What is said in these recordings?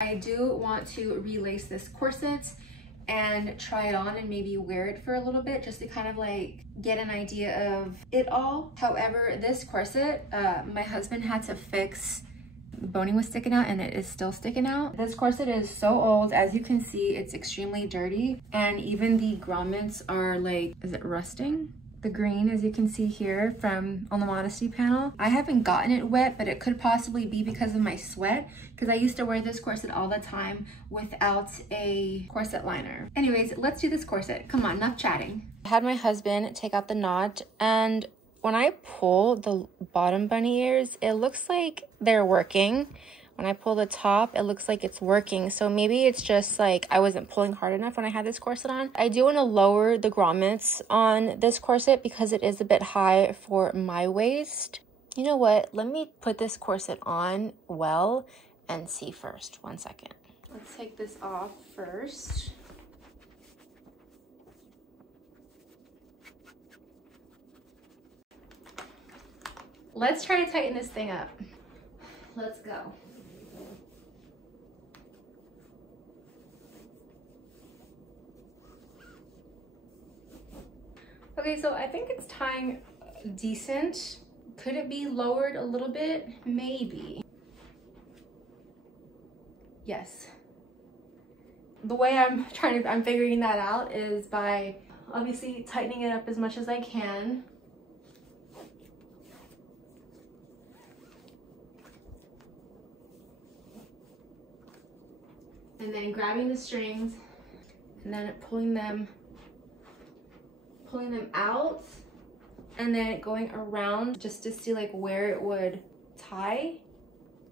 I do want to relace this corset and try it on and maybe wear it for a little bit just to kind of like get an idea of it all. However, this corset, my husband had to fix. The boning was sticking out and it is still sticking out. This corset is so old. As you can see, it's extremely dirty, and even the grommets are like, is it rusting? The green, as you can see here from on the modesty panel. I haven't gotten it wet, but it could possibly be because of my sweat, because I used to wear this corset all the time without a corset liner. Anyways, let's do this corset. Come on, enough chatting. I had my husband take out the knot, and when I pull the bottom bunny ears, it looks like they're working. When I pull the top, it looks like it's working. So maybe it's just like I wasn't pulling hard enough when I had this corset on. I do want to lower the grommets on this corset because it is a bit high for my waist. You know what? Let me put this corset on well and see first. 1 second. Let's take this off first. Let's try to tighten this thing up. Let's go. Okay, so I think it's tying decent. Could it be lowered a little bit? Maybe. Yes. The way I'm figuring that out is by obviously tightening it up as much as I can. And then grabbing the strings and then pulling them out, and then going around just to see like where it would tie,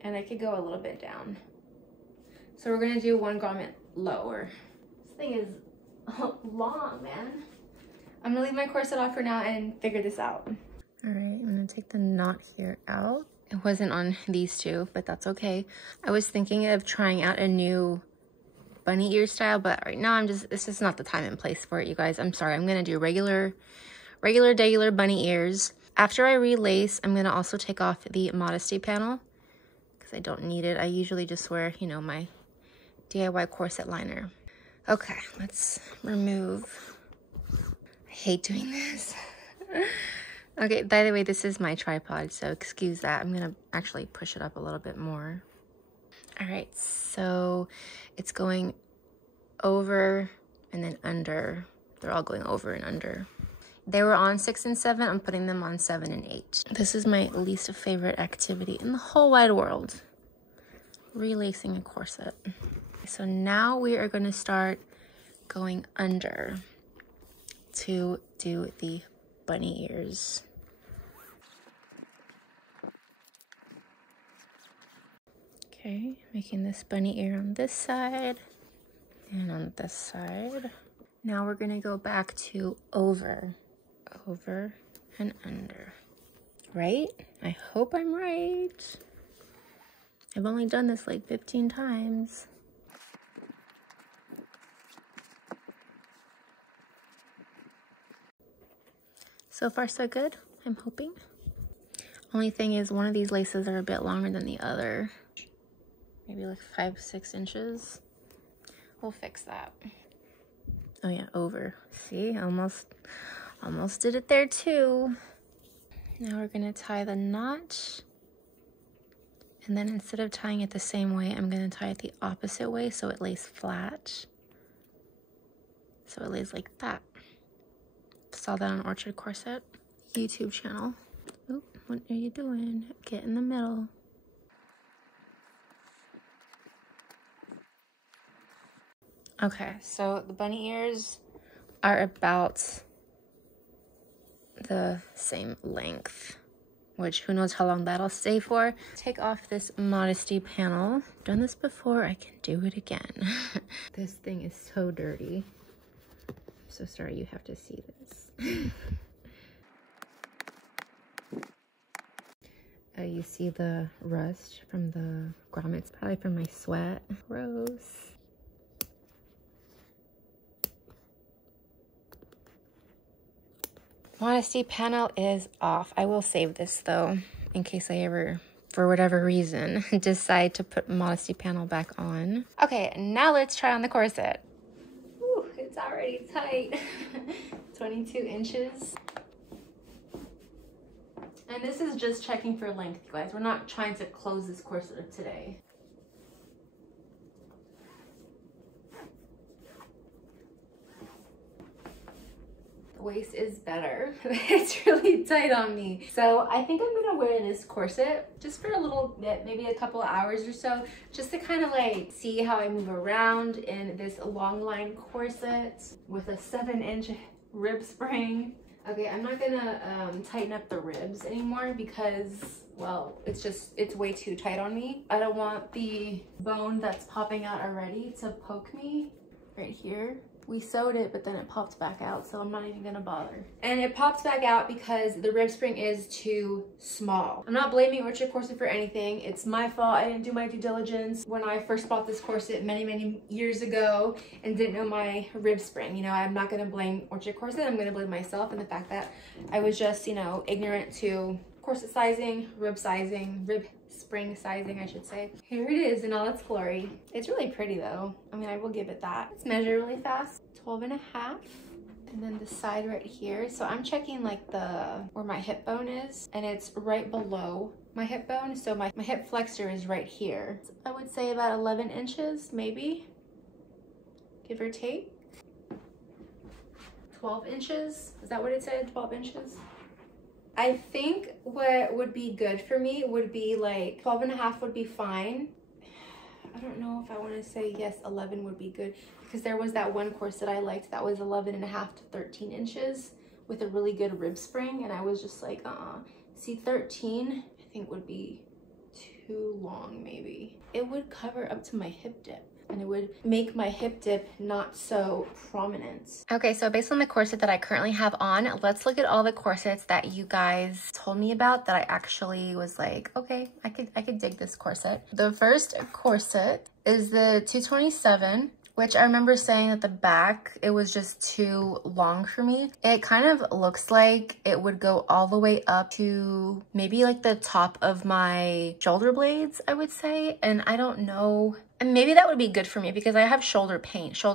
and I could go a little bit down. So we're gonna do 1 grommet lower. This thing is long, man. I'm gonna leave my corset off for now and figure this out. All right, I'm gonna take the knot here out. It wasn't on these two, but that's okay. I was thinking of trying out a new bunny ear style, but right now this is not the time and place for it, you guys. I'm sorry. I'm gonna do regular bunny ears. After I relace, I'm gonna also take off the modesty panel because I don't need it. I usually just wear, you know, my DIY corset liner. Okay, let's remove. I hate doing this. Okay, by the way, this is my tripod, so excuse that. I'm gonna actually push it up a little bit more. All right, so it's going over and then under. They're all going over and under. They were on 6 and 7. I'm putting them on 7 and 8. This is my least favorite activity in the whole wide world. Relacing a corset. So now we are going to start going under to do the bunny ears. Okay, making this bunny ear on this side and on this side. Now we're gonna go back to over and under. Right? I hope I'm right. I've only done this like 15 times. So far so good, I'm hoping. Only thing is one of these laces are a bit longer than the other. Maybe like 5-6 inches. We'll fix that. Oh yeah, over. See, almost did it there too. Now we're gonna tie the knot. And then instead of tying it the same way, I'm gonna tie it the opposite way so it lays flat. So it lays like that. Saw that on Orchard Corset YouTube channel. Oop, what are you doing? Get in the middle. Okay, so the bunny ears are about the same length, which who knows how long that'll stay for. Take off this modesty panel. Done this before, I can do it again. This thing is so dirty. So sorry you have to see this. You see the rust from the grommets, probably from my sweat. Gross. Modesty panel is off. I will save this though, in case I ever for whatever reason, decide to put modesty panel back on. Okay, now let's try on the corset. Ooh, it's already tight. 22 inches. And this is just checking for length, you guys. We're not trying to close this corset today. The waist is better. It's really tight on me. So I think I'm gonna wear this corset just for a little bit, maybe a couple of hours or so, just to kind of like see how I move around in this long line corset with a 7-inch rib spring. Okay, I'm not gonna tighten up the ribs anymore because, well, it's way too tight on me. I don't want the bone that's popping out already to poke me right here. We sewed it, but then it popped back out, so I'm not even gonna bother. And it popped back out because the rib spring is too small. I'm not blaming Orchard Corset for anything. It's my fault. I didn't do my due diligence when I first bought this corset many years ago and didn't know my rib spring. You know, I'm not gonna blame Orchard Corset. I'm gonna blame myself and the fact that I was just, you know, ignorant to corset sizing, rib spring sizing, I should say. Here it is in all its glory. It's really pretty though. I mean, I will give it that. Let's measure really fast. 12.5, and then the side right here. So I'm checking like where my hip bone is, and it's right below my hip bone. So my hip flexor is right here. So I would say about 11 inches, maybe, give or take. 12 inches, is that what it said, 12 inches? I think what would be good for me would be like 12.5 would be fine. I don't know if I want to say yes, 11 would be good, because there was that one corset I liked that was 11.5 to 13 inches with a really good rib spring, and I was just like, see, 13 I think would be too long. Maybe it would cover up to my hip dip, and it would make my hip dip not so prominent. Okay, so based on the corset that I currently have on, let's look at all the corsets that you guys told me about that I actually was like, okay, I could dig this corset. The first corset is the 227, which I remember saying that the back, it was just too long for me. It kind of looks like it would go all the way up to maybe like the top of my shoulder blades, I would say. And I don't know, and maybe that would be good for me because I have shoulder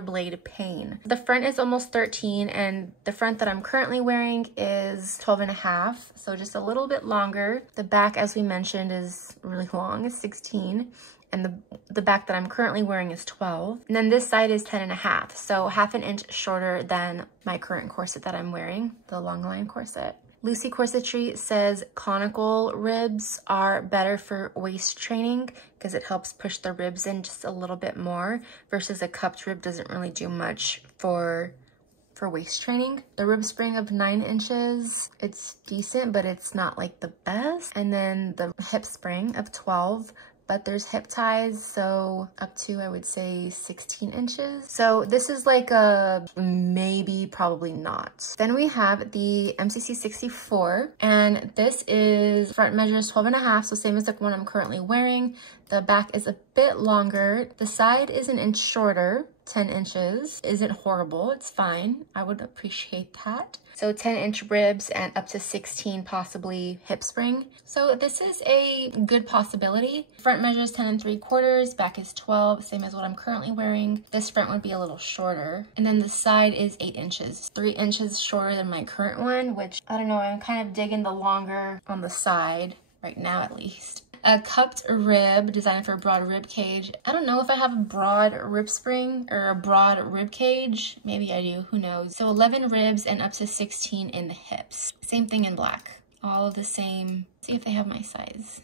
blade pain. The front is almost 13, and the front that I'm currently wearing is 12.5, so just a little bit longer. The back, as we mentioned, is really long, it's 16. And the back that I'm currently wearing is 12. And then this side is 10.5, so 1/2 inch shorter than my current corset that I'm wearing, the long line corset. Lucy Corsetry says conical ribs are better for waist training because it helps push the ribs in just a little bit more, versus a cupped rib doesn't really do much for waist training. The rib spring of 9 inches, it's decent, but it's not like the best. And then the hip spring of 12, but there's hip ties, so up to, I would say, 16 inches. So this is like a maybe, probably not. Then we have the MCC 64, and this is, front measures 12.5, so same as the one I'm currently wearing. The back is a bit longer. The side is 1 inch shorter, 10 inches. Isn't horrible, it's fine. I would appreciate that. So 10-inch ribs and up to 16 possibly hip spring. So this is a good possibility. Front measures 10 3/4, back is 12, same as what I'm currently wearing. This front would be a little shorter. And then the side is 8 inches, 3 inches shorter than my current one, which I don't know, I'm kind of digging the longer on the side right now at least. A cupped rib designed for a broad rib cage. I don't know if I have a broad rib spring or a broad rib cage. Maybe I do, who knows. So 11 ribs and up to 16 in the hips. Same thing in black, all of the same. See if they have my size.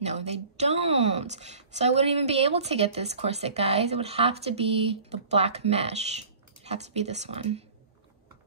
No, they don't. So I wouldn't even be able to get this corset, guys. It would have to be the black mesh. It'd have to be this one.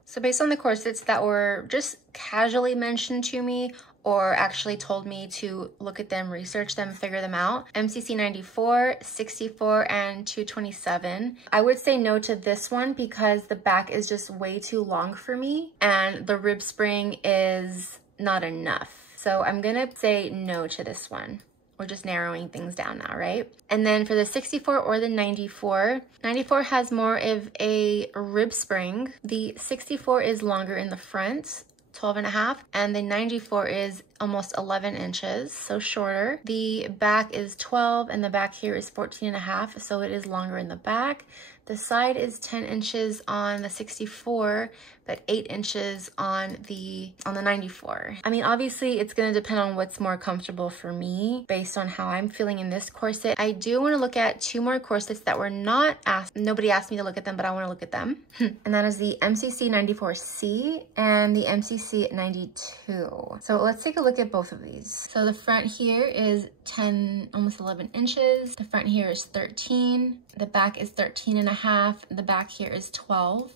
So based on the corsets that were just casually mentioned to me, or actually told me to look at them, research them, figure them out, MCC 94, 64, and 227. I would say no to this one because the back is just way too long for me and the rib spring is not enough. So I'm gonna say no to this one. We're just narrowing things down now, right? And then for the 64 or the 94, 94 has more of a rib spring. The 64 is longer in the front, 12.5, and the 94 is almost 11 inches, so shorter. The back is 12 and the back here is 14.5, so it is longer in the back. The side is 10 inches on the 64, but 8 inches on the 94. I mean, obviously it's gonna depend on what's more comfortable for me based on how I'm feeling in this corset. I do wanna look at 2 more corsets that were not asked. Nobody asked me to look at them, but I wanna look at them. And that is the MCC 94C and the MCC 92. So let's take a look at both of these. So the front here is 10, almost 11 inches. The front here is 13. The back is 13.5. The back here is 12.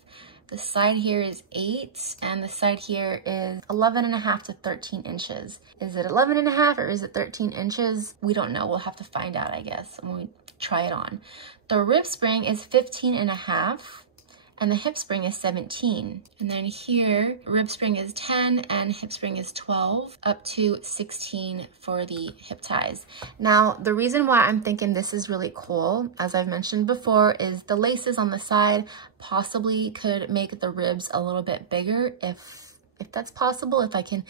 The side here is 8, and the side here is 11.5 to 13 inches. Is it 11.5 or is it 13 inches? We don't know. We'll have to find out, I guess, when we try it on. The rib spring is 15.5. and the hip spring is 17. And then here, rib spring is 10 and hip spring is 12, up to 16 for the hip ties. Now, the reason why I'm thinking this is really cool, as I've mentioned before, is the laces on the side possibly could make the ribs a little bit bigger if that's possible. If I can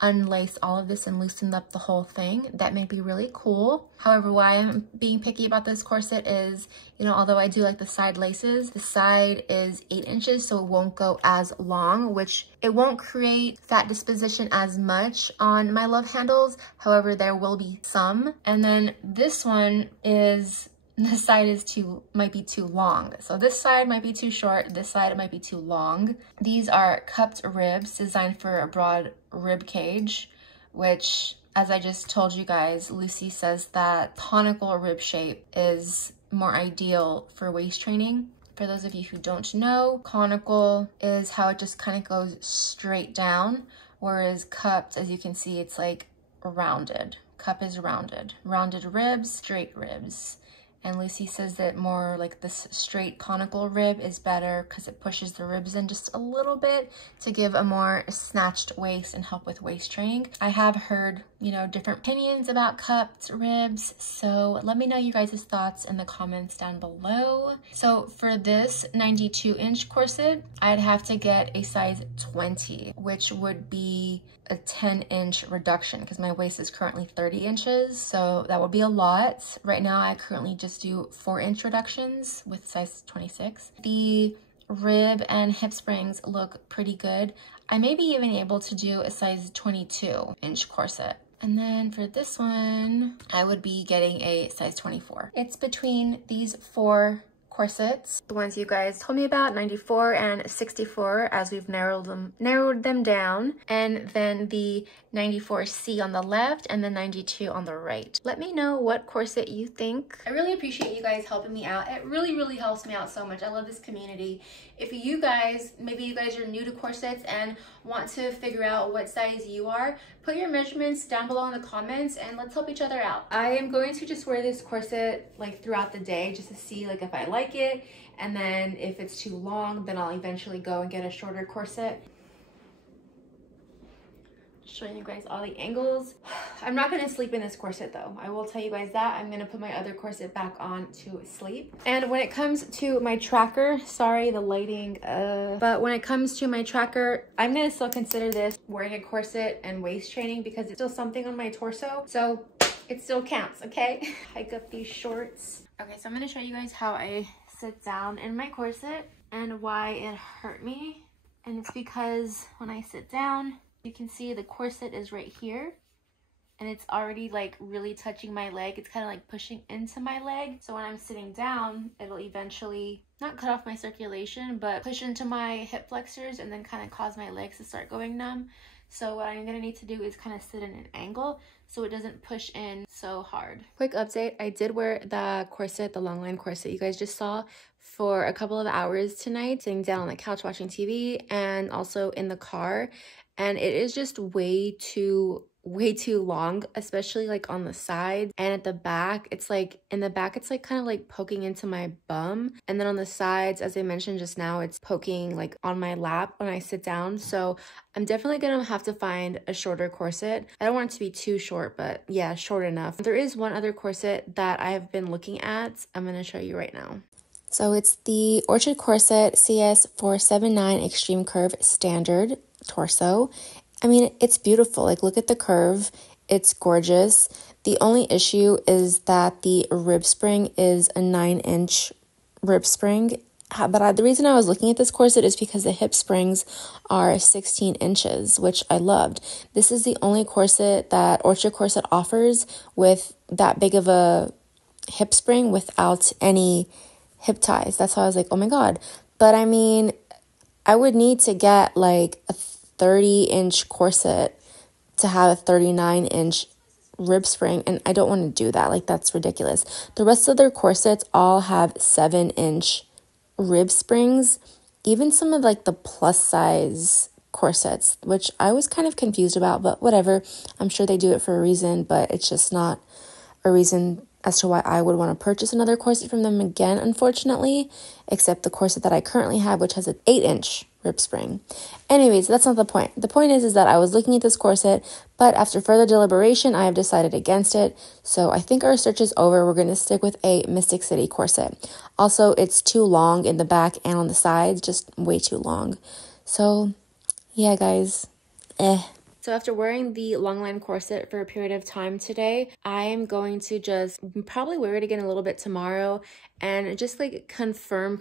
unlace all of this and loosen up the whole thing, that may be really cool. However, why I'm being picky about this corset is, you know, although I do like the side laces, the side is 8 inches, so it won't go as long, which it won't create fat disposition as much on my love handles. However, there will be some. And then this one is, this side is might be too long. So this side might be too short, this side might be too long. These are cupped ribs designed for a broad rib cage, which, as I just told you guys, Lucy says that conical rib shape is more ideal for waist training. For those of you who don't know, conical is how it just kind of goes straight down, whereas cupped, as you can see, it's like rounded. Cup is rounded. Rounded ribs, straight ribs. And Lucy says that more like this straight conical rib is better because it pushes the ribs in just a little bit to give a more snatched waist and help with waist training. I have heard, you know, different opinions about cupped ribs, so let me know you guys' thoughts in the comments down below. So for this 92-inch corset, I'd have to get a size 20, which would be a 10-inch reduction because my waist is currently 30 inches, so that would be a lot. Right now, I currently just do 4-inch reductions with size 26. The rib and hip springs look pretty good. I may be even able to do a size 22-inch corset. And then for this one, I would be getting a size 24. It's between these 4 corsets, the ones you guys told me about, 94 and 64, as we've narrowed them down, and then the 94C on the left and the 92 on the right. Let me know what corset you think. I really appreciate you guys helping me out. It really helps me out so much. I love this community. If you guys, maybe you guys are new to corsets and want to figure out what size you are, put your measurements down below in the comments and let's help each other out. I am going to just wear this corset like throughout the day just to see like if I like it, and then if it's too long, then I'll eventually go and get a shorter corset. Showing you guys all the angles. I'm not gonna sleep in this corset though. I will tell you guys that. I'm gonna put my other corset back on to sleep. And when it comes to my tracker, sorry, the lighting, but when it comes to my tracker, I'm gonna still consider this wearing a corset and waist training because it's still something on my torso. So it still counts, okay? I got these shorts. Okay, so I'm gonna show you guys how I sit down in my corset and why it hurt me. And it's because when I sit down, you can see the corset is right here and it's already like really touching my leg. It's kind of like pushing into my leg. So when I'm sitting down, it'll eventually not cut off my circulation, but push into my hip flexors and then kind of cause my legs to start going numb. So what I'm gonna need to do is kind of sit in an angle so it doesn't push in so hard. Quick update, I did wear the corset, the longline corset you guys just saw, for a couple of hours tonight, sitting down on the couch watching TV and also in the car. And it is just way too long, especially like on the sides and at the back. It's like in the back, it's like kind of like poking into my bum. And then on the sides, as I mentioned just now, it's poking like on my lap when I sit down. So I'm definitely gonna have to find a shorter corset. I don't want it to be too short, but yeah, short enough. There is one other corset that I have been looking at. I'm gonna show you right now. So it's the Orchid Corset CS479 Extreme Curve Standard Torso. I mean, it's beautiful. Like, look at the curve. It's gorgeous. The only issue is that the rib spring is a 9-inch rib spring. But the reason I was looking at this corset is because the hip springs are 16 inches, which I loved. This is the only corset that Orchard Corset offers with that big of a hip spring without any hip ties. That's why I was like, oh my God. But I mean, I would need to get like a 30-inch corset to have a 39-inch rib spring, and I don't want to do that. Like, that's ridiculous. The rest of their corsets all have 7-inch rib springs, even some of like the plus size corsets, which I was kind of confused about, but whatever. I'm sure they do it for a reason, but it's just not a reason as to why I would want to purchase another corset from them again, unfortunately, except the corset that I currently have, which has an 8-inch rib spring. Anyways, that's not the point. The point is that I was looking at this corset, but after further deliberation, I have decided against it. So I think our search is over. We're going to stick with a Mystic City corset. Also, it's too long in the back and on the sides, just way too long. So yeah, guys, So after wearing the longline corset for a period of time today, I am going to just probably wear it again a little bit tomorrow and just like confirm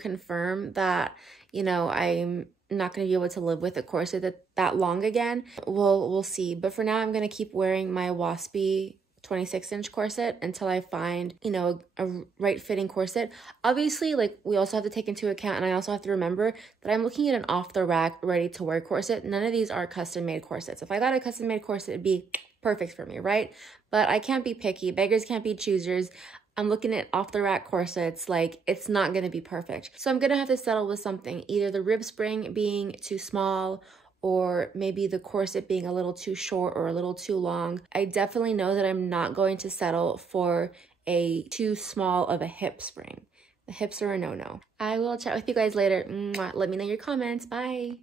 that, you know, I'm not going to be able to live with a corset that long again. We'll see. But for now, I'm going to keep wearing my Waspie 26-inch corset until I find, you know, a right fitting corset. Obviously, like, we also have to take into account, and I also have to remember that I'm looking at an off the rack ready to wear corset. None of these are custom made corsets. If I got a custom made corset, it'd be perfect for me, right? But I can't be picky. Beggars can't be choosers. I'm looking at off the rack corsets, like, it's not going to be perfect. So I'm going to have to settle with something, either the rib spring being too small, or maybe the corset being a little too short or a little too long. I definitely know that I'm not going to settle for a too small of a hip spring. The hips are a no-no. I will chat with you guys later. Mwah. Let me know your comments. Bye.